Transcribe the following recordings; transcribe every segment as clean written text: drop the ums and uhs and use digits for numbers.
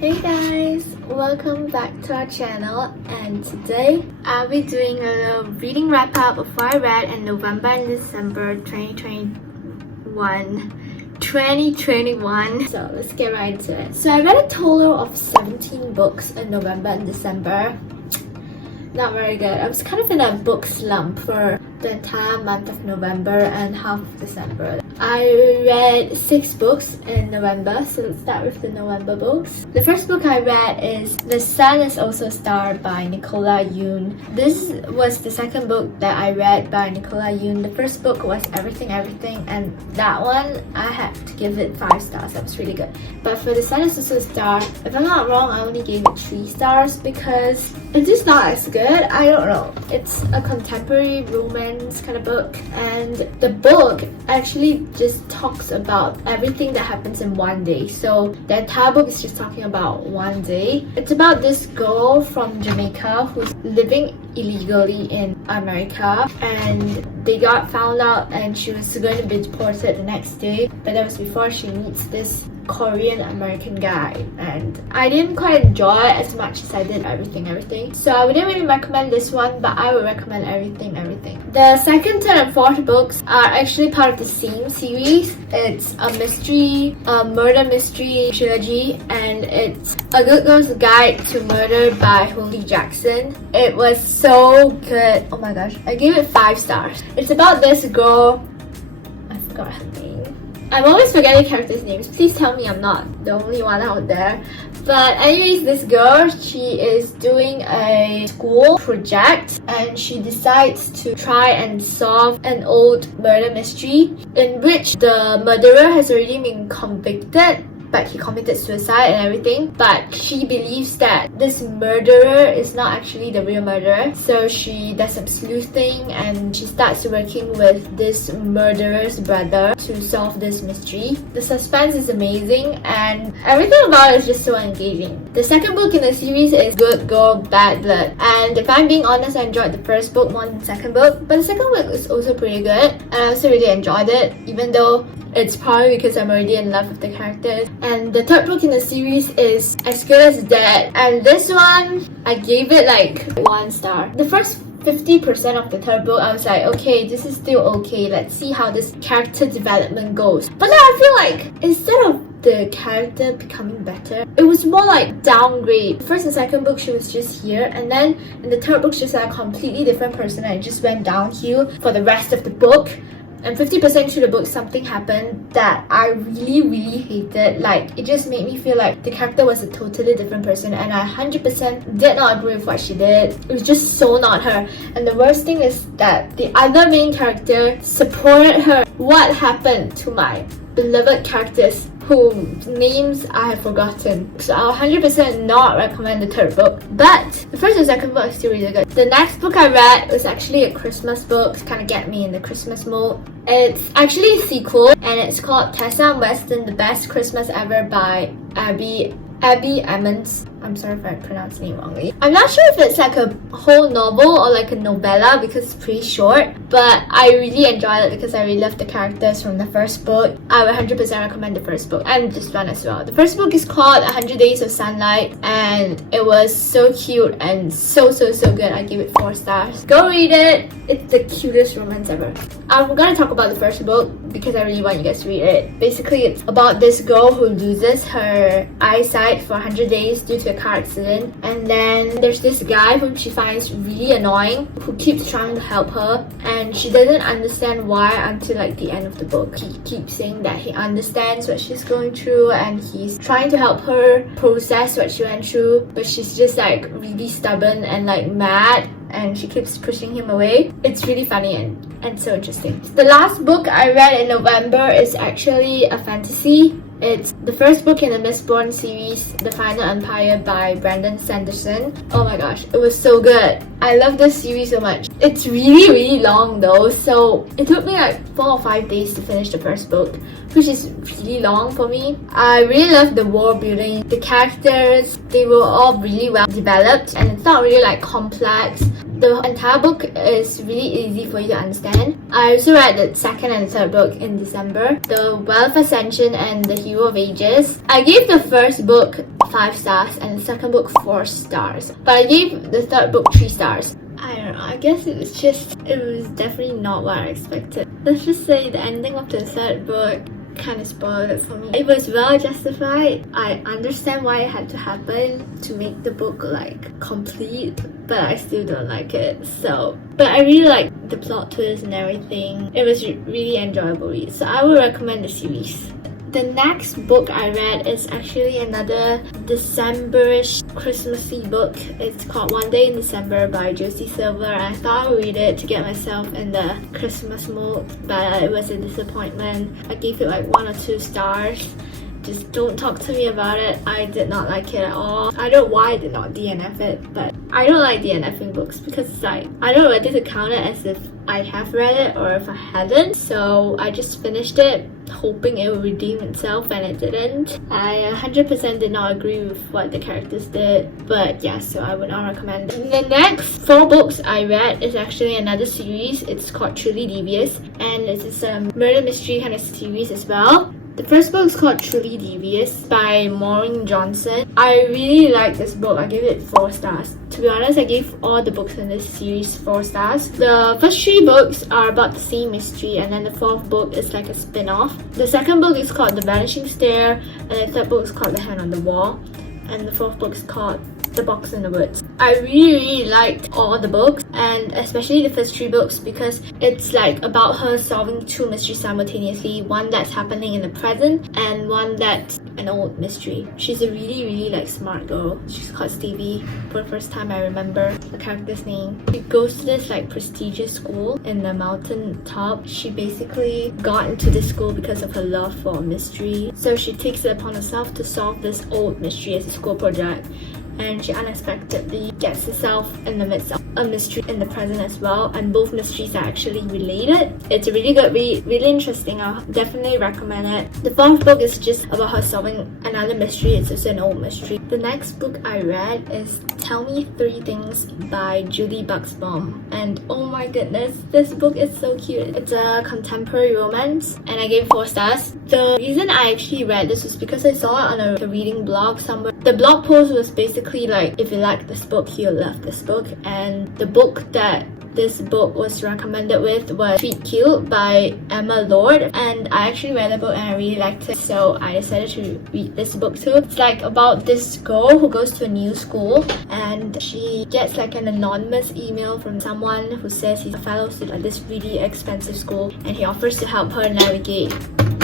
Hey guys, welcome back to our channel, and today I'll be doing a little reading wrap up of what I read in November and December 2021. So let's get right into it. So I read a total of 17 books in November and December. Not very good. I was kind of in a book slump for the entire month of November and half of December. I read 6 books in November, so let's start with the November books. The first book I read is The Sun Is Also a Star by Nicola Yoon. This was the second book that I read by Nicola Yoon. The first book was Everything Everything, and that one I had to give it 5 stars. That was really good. But for The Sun Is Also a Star, if I'm not wrong, I only gave it 3 stars because it's just not as good. I don't know. It's a contemporary romance kind of book, and the book actually just talks about everything that happens in one day. So the entire book is just talking about one day. It's about this girl from Jamaica who's living illegally in America, and they got found out and she was going to be deported the next day, but that was before she meets this Korean American guy, and I didn't quite enjoy it as much as I did Everything. So I wouldn't really recommend this one, but I would recommend Everything. The second, third, and fourth books are actually part of the same series. It's a mystery, a murder mystery trilogy, and it's A Good Girl's Guide to Murder by Holly Jackson. It was so good. Oh my gosh, I gave it 5 stars. It's about this girl, I forgot her name. I'm always forgetting characters' names. Please tell me I'm not the only one out there. But anyways, this girl, she is doing a school project and she decides to try and solve an old murder mystery in which the murderer has already been convicted, but he committed suicide and everything. But she believes that this murderer is not actually the real murderer. So she does some sleuthing and she starts working with this murderer's brother to solve this mystery. The suspense is amazing and everything about it is just so engaging. The second book in the series is Good Girl, Bad Blood. And if I'm being honest, I enjoyed the first book more than the second book. But the second book is also pretty good and I also really enjoyed it, even though it's probably because I'm already in love with the characters. And the third book in the series is As Good As Dead. And this one, I gave it like 1 star. The first 50% of the third book, I was like, okay, this is still okay. Let's see how this character development goes. But then I feel like instead of the character becoming better, it was more like downgrade. First and second book, she was just here, and then in the third book, she's like a completely different person and it just went downhill for the rest of the book. And 50% through the book, something happened that I really hated. Like, it just made me feel like the character was a totally different person, and I 100% did not agree with what she did. It was just so not her. And the worst thing is that the other main character supported her. What happened to my beloved characters whose names I have forgotten? So I'll 100% not recommend the third book, but the first and second book is still really good. The next book I read was actually a Christmas book to kind of get me in the Christmas mode. It's actually a sequel and it's called Tessa and Weston, The Best Christmas Ever by Abby Emmons. I'm sorry if I pronounced the name wrongly. I'm not sure if it's like a whole novel or like a novella because it's pretty short, but I really enjoyed it because I really loved the characters from the first book. I would 100% recommend the first book and this one as well. The first book is called 100 Days of Sunlight and it was so cute and so good. I give it 4 stars. Go read it. It's the cutest romance ever. I'm gonna talk about the first book because I really want you guys to read it. Basically, it's about this girl who loses her eyesight for 100 days due to a car accident, and then there's this guy whom she finds really annoying who keeps trying to help her, and she doesn't understand why until like the end of the book. He keeps saying that he understands what she's going through and he's trying to help her process what she went through, but she's just like really stubborn and like mad and she keeps pushing him away. It's really funny and so interesting. The last book I read in November is actually a fantasy. It's the first book in the Mistborn series, The Final Empire by Brandon Sanderson. Oh my gosh, it was so good. I love this series so much. It's really long though, so it took me like 4 or 5 days to finish the first book, which is really long for me. I really love the world building. The characters, they were all really well developed, and it's not really like complex. The entire book is really easy for you to understand. I also read the second and third book in December, The Well of Ascension and The Hero of Ages. I gave the first book 5 stars and the second book 4 stars, but I gave the third book 3 stars. I don't know, I guess it was definitely not what I expected. Let's just say the ending of the third book kind of spoiled it for me. It was well justified. I understand why it had to happen to make the book like complete, but I still don't like it. But I really like the plot twist and everything. It was really enjoyable read, so I would recommend the series. The next book I read is actually another December-ish Christmassy book. It's called One Day in December by Josie Silver. I thought I would read it to get myself in the Christmas mood, but it was a disappointment. I gave it like 1 or 2 stars. Just don't talk to me about it. I did not like it at all. I don't know why I did not DNF it, but I don't like DNFing books because it's like, I don't know whether to count it as if I have read it or if I hadn't. So I just finished it hoping it would redeem itself, and it didn't. I 100% did not agree with what the characters did, but yeah, so I would not recommend it. The next 4 books I read is actually another series. It's called Truly Devious, and it's a murder mystery kind of series as well. The first book is called Truly Devious by Maureen Johnson. I really like this book. I gave it 4 stars. To be honest, I gave all the books in this series 4 stars. The first 3 books are about the same mystery, and then the 4th book is like a spin-off. The second book is called The Vanishing Stair, and the third book is called The Hand on the Wall, and the 4th book is called The Box in the Woods. I really liked all the books, and especially the first 3 books, because it's like about her solving 2 mysteries simultaneously, one that's happening in the present and one that's an old mystery. She's a really like smart girl. She's called Stevie. For the first time I remember the character's name. She goes to this like prestigious school in the mountain top. She basically got into this school because of her love for mystery, so she takes it upon herself to solve this old mystery as a school project, and she unexpectedly gets herself in the midst of a mystery in the present as well, and both mysteries are actually related. It's a really good read, really interesting. I'll definitely recommend it. The 4th book is just about her solving another mystery. It's also an old mystery. The next book I read is Tell Me 3 Things by Julie Buxbaum, and oh my goodness, this book is so cute. It's a contemporary romance, and I gave it 4 stars. The reason I actually read this was because I saw it on a reading blog somewhere. The blog post was basically like, if you like this book, you'll love this book. And the book that this book was recommended with was Sweet Cute by Emma Lord, and I actually read the book and I really liked it, so I decided to read this book too. It's like about this girl who goes to a new school, and she gets like an anonymous email from someone who says he's a fellow student at this really expensive school, and he offers to help her navigate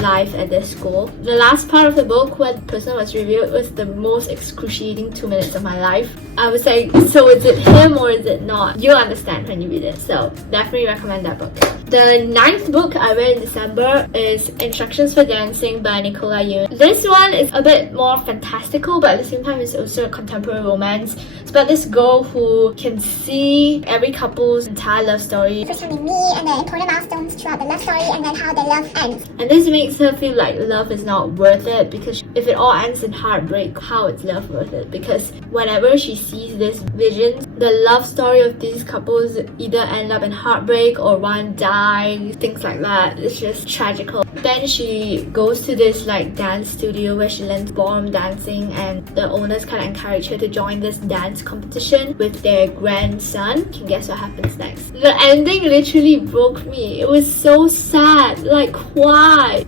life at this school. The last part of the book where the person was revealed was the most excruciating 2 minutes of my life. I was like, so is it him or is it not? You'll understand when you read it, so definitely recommend that book. The 9th book I read in December is Instructions for Dancing by Nicola Eunice. This one is a bit more fantastical, but at the same time it's also a contemporary romance. It's about this girl who can see every couple's entire love story. First time they meet, and then important milestones throughout the love story, and then how their love ends. And this makes her feel like love is not worth it, because if it all ends in heartbreak, how is love worth it? Because whenever she sees this vision, the love story of these couples either end up in heartbreak or one dies, things like that. It's just tragical. Then she goes to this like dance studio where she learns ballroom dancing, and the owners kind of encourage her to join this dance competition with their grandson. You can guess what happens next. The ending literally broke me. It was so sad. Like, why?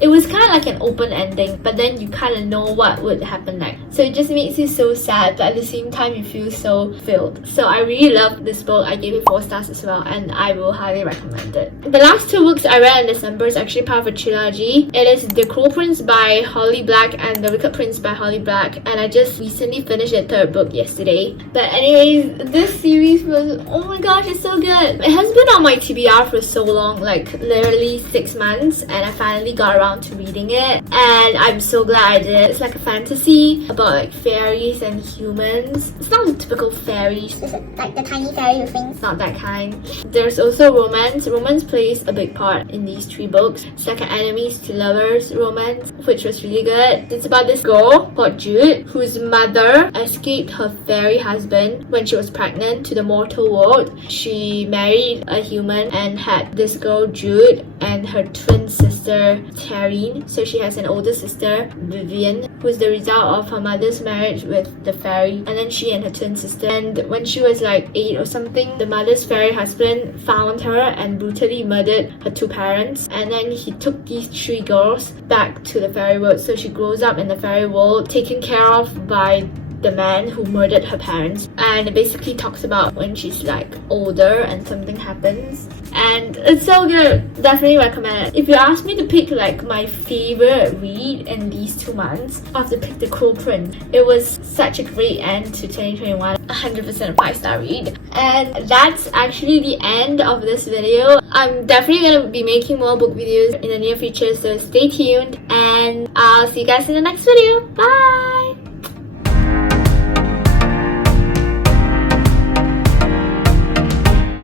It was kind of like an open ending, but then you kind of know what would happen next. So it just makes you so sad, but at the same time you feel so filled. So I really loved this book. I gave it 4 stars as well, and I will highly recommend it. The last 2 books I read in December is actually part of a trilogy. It is The Cruel Prince by Holly Black and The Wicked Prince by Holly Black, and I just recently finished the 3rd book yesterday. But anyways, this series was, oh my gosh, it's so good. It has been on my TBR for so long, like literally 6 months, and I finally got around to reading it, and I'm so glad I did. It's like a fantasy about like fairies and humans. It's not the typical fairies. Is it like the tiny fairy with wings? It's not that kind. There's also romance. Romance plays a big part in these 3 books. It's like an enemies to lovers romance, which was really good. It's about this girl called Jude, whose mother escaped her fairy husband when she was pregnant to the mortal world. She married a human and had this girl Jude and her twin sister Tarine. So she has an older sister, Vivian, who's the result of her mother's marriage with the fairy, and then she and her twin sister. And when she was like 8 or something, the mother's fairy husband found her and brutally murdered her 2 parents, and then he took these 3 girls back to the fairy world. So she grows up in the fairy world, taken care of by the man who murdered her parents, and it basically talks about when she's like older and something happens, and it's so good. Definitely recommend it. If you ask me to pick like my favorite read in these 2 months, I have to pick The Cruel Prince. It was such a great end to 2021. 100% a 5-star read. And that's actually the end of this video. I'm definitely gonna be making more book videos in the near future, so stay tuned, and I'll see you guys in the next video. Bye!